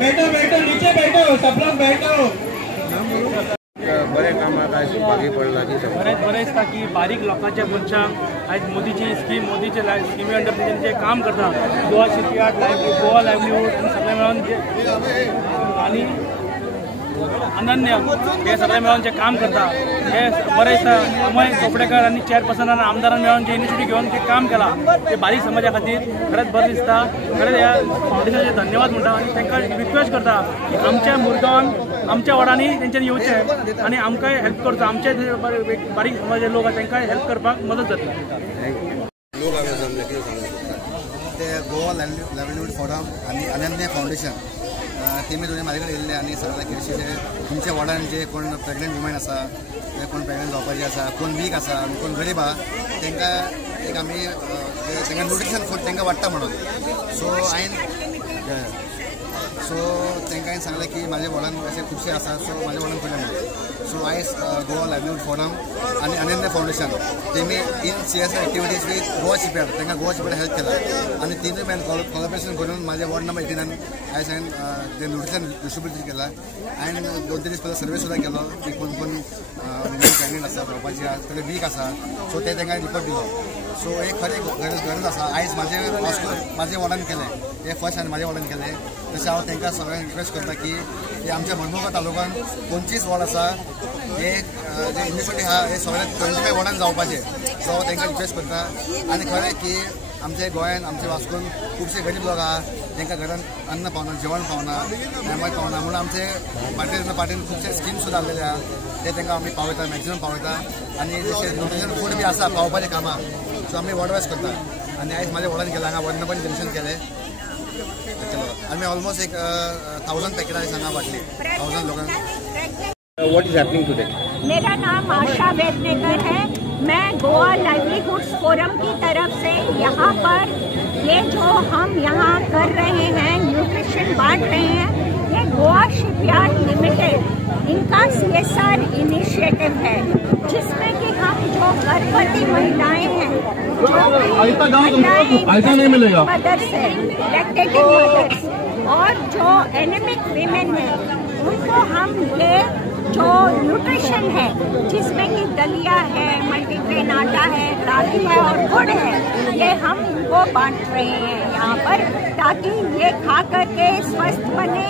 बैठो बैठो नीचे बैठो सब लोग बैठो। बरे कामाक आज भागी पडला की बरेच की बारीक लोकांच्या मनशांक आज मोदीची स्कीम मोदीचे स्किमी अंडर जे काम करता गोवा शिपयार्ड गोवा लायव्हलीहूड सगळे मिळून जे आणि अनन्य हे सगळे मिळून जे काम करता हे बरेच अमय चोपडेकर आणि चेअरपर्सन आमदारांनी मिळून जे इनिशिएटिव्ह घेऊन ते काम केला ते बारीक समाजा खातीर खरेंच बरें दिसता। खरेंच ह्या फावंडेशनाचे धन्यवाद म्हणटा आणि तांकां रिक्वेस्ट करता की आमच्या मुर्गांवान आमच्या वाडांनी तेंच्यांनी येवचें आणि आमकां हेल्प करचो आमचे बारीक समाजाचे लोक तांकां हेल्प करपाक मदत जातली। लोक हांगा जमले कितें सांगू ते गोवा लायव्हलीहूड फोरम आणि अनन्य फाउंडेशन तेमी दोनी म्हाजे कडेन येयल्ले आनी सांगला की अशें तुमच्या वार्डान जे कोण प्रेग्नंट वुमन आसा ते कोण प्रेग्नंट जावपाची आसा कोण वीक आसा कोण गरीब आहा तांकां एक आमी तांकां न्यूट्रिशन फूड तांकां वाडटा म्हणून सो तांकां हांवें सांगलें की म्हाज्या वार्डान अशें खुबशे आसा सो म्हाज्या वार्डान पडलें सो आयज गोवा लायव्हलीहूड फोरम आनी अनन्य फाउंडेशन तेमी इन CSR activities with Goa shipyard तांकां गोवा शिपयार्ड हेल्प केला आनी तिनूय मेन कोलॅबोरेशन करून म्हाज्या वॉर्ड नंबर 18 आयज हांवें ते न्यूट्रिशन डिस्ट्रिब्यूट केला। हांवें 2-3 दीस पयलीं सर्वे सुद्दां केलो की कोण कोण प्रेग्नंट आसा जावपाची आसा सगळे वीक आसा सो ते तांकां रिपोर्ट दिलो। सो एक खरें गरज आसा आयज म्हाजे वार्डान केलें हे फर्स्ट हांवें म्हाज्या वार्डान केलें तशें हांव तांकां सगळ्यांक रिक्वेस्ट करता की आमच्या मडगांव तालुक्यान 25 वॉर्ड आसा हे जे इनिशिएटिव्ह आहा हे सगळे 25 वॉर्डान जावपाचे सो हांव तांकां रिक्वेस्ट करता आनी खरें की आमच्या गोंयान आमचे वास्कोन खुबशे गरीब लोक आहा तांकां घरान अन्न पावना जेवण पावना टायमार पावना म्हणून आमचे पार्टीन खुबशे स्किम्स सुद्दां आसलेले आहा ते तांकां आमी पावयता मॅक्झिमम पावयता आनी जशें न्यूट्रिशन फूड बी आसा पावपाचें कामां सो आमी वॉर्ड वायज करता आनी आयज म्हाज्या वॉर्डान केला हांगा वॉर्ड नंबर डोनेशन केलें आमी ऑलमोस्ट एक 1000 पैकेट आयज हांगा वाटली 1000 लोकांक। What is happening today? मेरा नाम आशा वेदनेकर है। मैं गोवा लाइवलीहुड फोरम की तरफ से यहाँ पर ये जो हम यहाँ कर रहे हैं न्यूट्रिशन बांट रहे हैं ये गोवा शिपयार्ड लिमिटेड इनका CSR इनिशिएटिव है जिसमें कि हम जो गर्भवती महिलाएं हैं जो मदर्स है लैक्टेटिंग मदर्स और जो एनीमिक वीमेन है उनको हम ये जो न्यूट्रिशन है जिसमें कि दलिया है मल्टीग्रेन आटा है रागी है और गुड़ है ये हम उनको बांट रहे हैं यहाँ पर ताकि ये खा करके स्वस्थ बने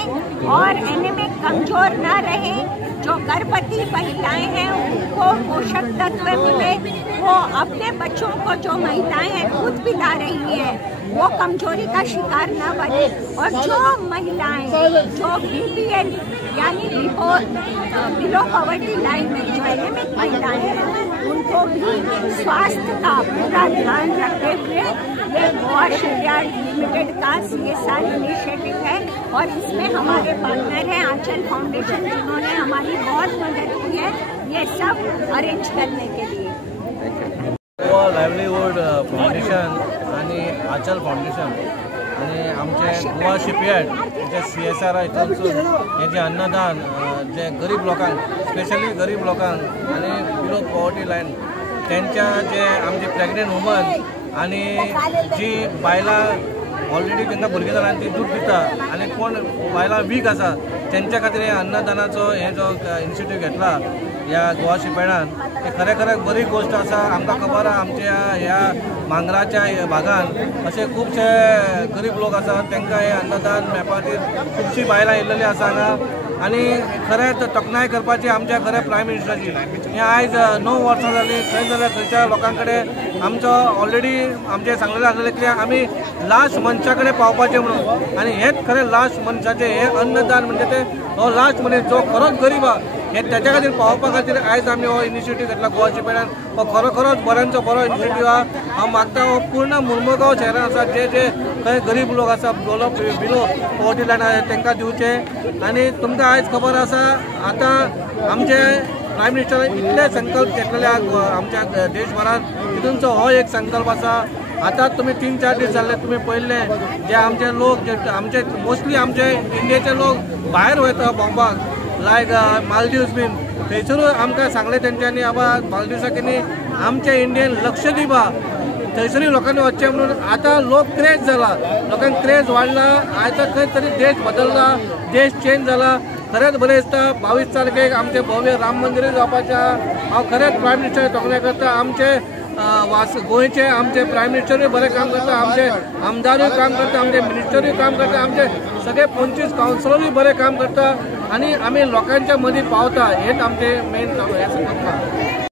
और एनीमिक कमजोर ना रहे। जो गर्भवती महिलाएं हैं उनको पोषक तत्व मिले वो अपने बच्चों को जो महिलाएं हैं दूध पिला रही हैं वो कमजोरी का शिकार ना बने और जो महिलाएं जो BPL यानी बिलो पॉवर्टी लाइन में जो एनीमिक महिलाएं हैं उनको भी स्वास्थ्य का पूरा ध्यान रखते हुए ये गोवा शिपयार्ड लिमिटेड का CSR इनिशिएटिव है और इसमें हमारे पार्टनर हैं आंचल फाउंडेशन जिन्होंने हमारी बहुत मदद की है ये सब अरेंज करने के लिए। गोवा लायव्हलीहूड फाउंडेशन आणि आंचल फाउंडेशन आणि आमचे गोवा शिपयार्ड जे CSR हितूनसून हे जे अन्नदान जे गरीब लोकांक स्पेशली गरीब लोकांक आणि बिलो पॉवर्टी लायन त्यांच्या जे आमचे प्रेग्नेंट वुमन आणि जी बायलां ऑलरेडी तांकां भुरगीं जालां ती दूध पिता आनी कोण बायलां वीक आसा तेंच्या खातीर हे अन्नदानाचो हे जो इनिशिएटिव्ह घेतला ह्या गोवा शिपयार्डान ते खरें बरी गोष्ट आसा। आमकां खबर आहा आमच्या ह्या मांगराच्या भागान असे खुबशे गरीब लोक आसात तांकां हे अन्नदान मेळपा खातीर खुबशीं बायलां येयल्लीं आसा हांगा आनी खरेंच तोखणाय करपाची आमच्या खरें प्रायम मिनिस्टराची हें आयज 9 वर्सां जालीं खंय जाल्यार खंयच्या लोकां कडेन आमचो ऑलरेडी आमचें सांगलेलें आसलेलें की आमी लास्ट मनशा कडेन पावपाचें म्हणून आनी हेंच खरें लास्ट मनशाचें हें अन्नदान म्हणजे तें हो लास्ट मनीस जो खरोच गरीब आहा हे त्याच्या खातीर पावपा खातीर आयज आमी हो इनिशिएटिव्ह घेतला गोवा शिपयार्डान हो खरोखरोच बऱ्यांचो बरो इनिशिएटिव्ह आहा। हांव मागता हो पूर्ण मुर्मुगांव शहरान आसा जे खंय गरीब लोक आसा बिलो पॉवर्टी लायन तांकां दिवचे आनी तुमकां आयज खबर आसा आतां आमचे प्रायम मिनिस्टरान इतले संकल्प घेतलेले आमच्या देशभरात तितूनचो हो एक संकल्प आसा। आता तुम्ही 3-4 दीस जाल्ले तुम्ही पळयल्ले जे आमचे लोक जे आमचे मोस्टली आमचे इंडियेचे लोक भायर वयता भोंवपाक लायक मालदीव्स बीन थंयसरूय आमकां सांगलें तेंच्यांनी आबा मालदीवसाक आमचे इंडियन लक्षद्वीप थंयसरूय लोकांनी वचचें म्हणून आतां लोक क्रेज जाला, लोकांक क्रेज वाडला, आतां खंय तरी देश बदलला, देश चेंज जाला. खरेंच बरें दिसता. 22 तारखेक आमचें भव्य राम मंदिरूय जावपाचें आहा. हांव खरेंच प्रायम मिनिस्टर तोखणाय करता. आमचे गोंयचे आमचे प्रायम मिनिस्टरूय बरें काम करता, आमचे आमदारूय काम करता, आमचे मिनिस्टरूय काम करता, आमचे सगळे 25 कावन्सिलरूय बरें काम करता आणि आमी लोकांच्या मदीं पावता. हेच आमचें मेन काम हें सांगता.